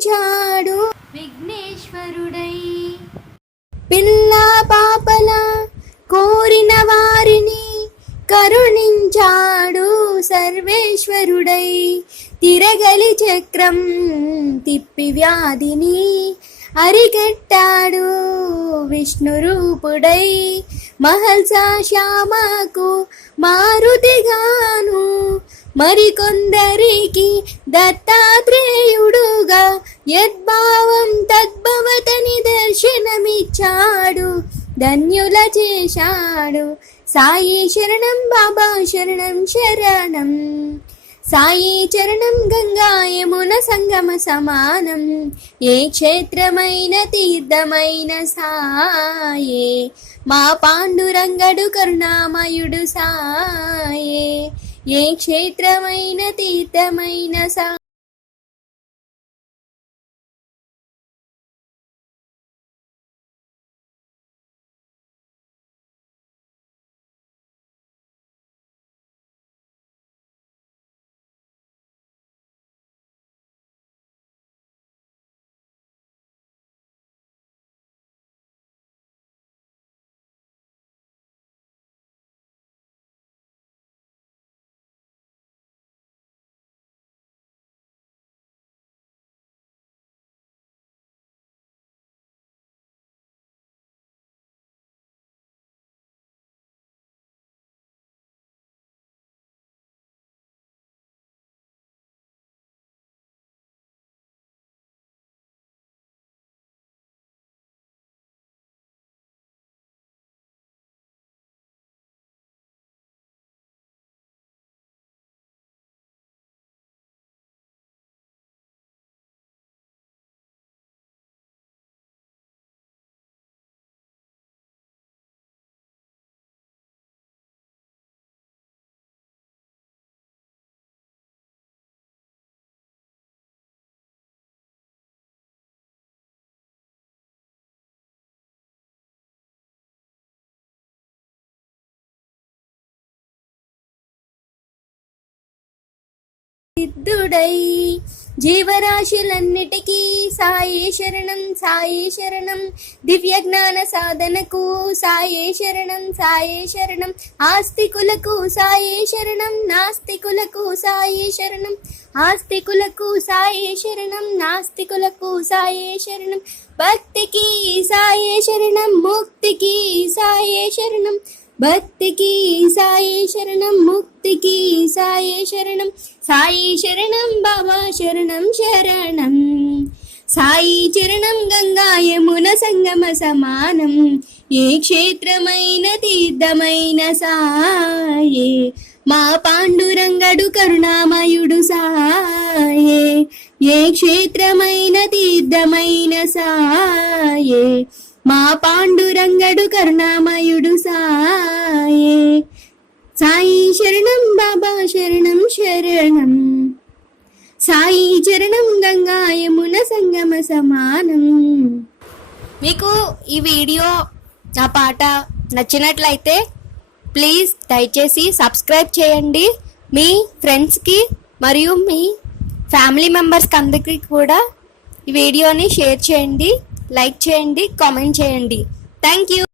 కరుణించాడు విఘ్నేశ్వరుడై. పిల్ల పాపల కోరిన వారిని కరుణించాడు సర్వేశ్వరుడై. తిరగలి చక్రం తిప్పి వ్యాధిని అరికట్టాడు విష్ణు రూపుడై. మహల్సా శ్యామకు మారుతిగాను మరికొందరికి దత్తాత్రేయుడుగా యద్భావం తద్భవతని దర్శనమిచ్చాడు ధన్యుల చేశాడు. సాయి శరణం బాబా శరణం శరణం. సాయి చరణం గంగా యమున సంగమ సమానం. ఏ క్షేత్రమైన తీర్థమైన సాయే మా పాండురంగడు కరుణామయుడు సాయే. ఏ క్షేత్రమైన తీర్థమైన సా సిద్ధుడై. జీవరాశులన్నిటికీ సాయే శరణం సాయే శరణం. దివ్య జ్ఞాన సాధనకు సాయే శరణం సాయే శరణం. ఆస్తికులకు సాయే శరణం నాస్తికులకు సాయే శరణం. ఆస్తికులకు సాయే శరణం నాస్తికులకు సాయే శరణం. భక్తికి సాయే శరణం ముక్తికి సాయే శరణం. భక్తికి సాయే శరణం ముక్తికి సాయే శరణం. సాయి శరణం బాబా శరణం శరణం. సాయి చరణం గంగా యమున సంగమ సమానం. ఏ క్షేత్రమైన తీర్థమైన సాయే మా పాండురంగడు కరుణామయుడు సాయే. ఏ క్షేత్రమైన తీర్థమైన సాయే మా పాండురంగడు కరుణామయుడు సాయే. సాయి శరణం బాబా శరణం శరణం. సాయి చరణం గంగా యమున సంగమ సమానం. మీకు ఈ వీడియో నా పాట నచ్చినట్లయితే ప్లీజ్ దయచేసి సబ్స్క్రైబ్ చేయండి. మీ ఫ్రెండ్స్కి మరియు మీ ఫ్యామిలీ మెంబర్స్కి అందరికీ కూడా ఈ వీడియోని షేర్ చేయండి, లైక్ చేయండి, కామెంట్ చేయండి. Thank you.